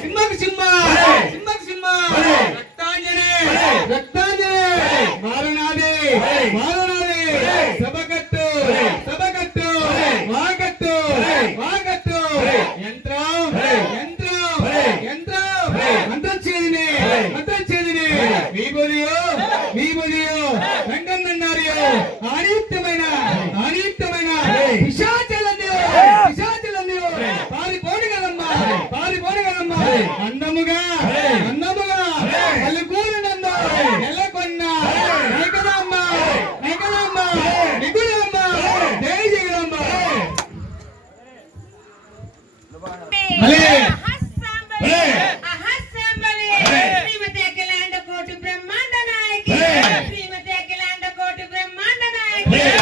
సింహకు సింహ! సింహకు సింహ! రక్తాంజనే! రక్తాంజనే! మారణాది మారణాది సభకట్టు సభకట్టు వాకట్టు వాకట్టు యంత్రం! యంత్రం! యంత్రం! మంత్రం చేదిని! మంత్రం చేదిని! విభూదియో విభూదియో శ్రీమతి అఖిలాండ కోటి బ్రహ్మాండ నాయకి!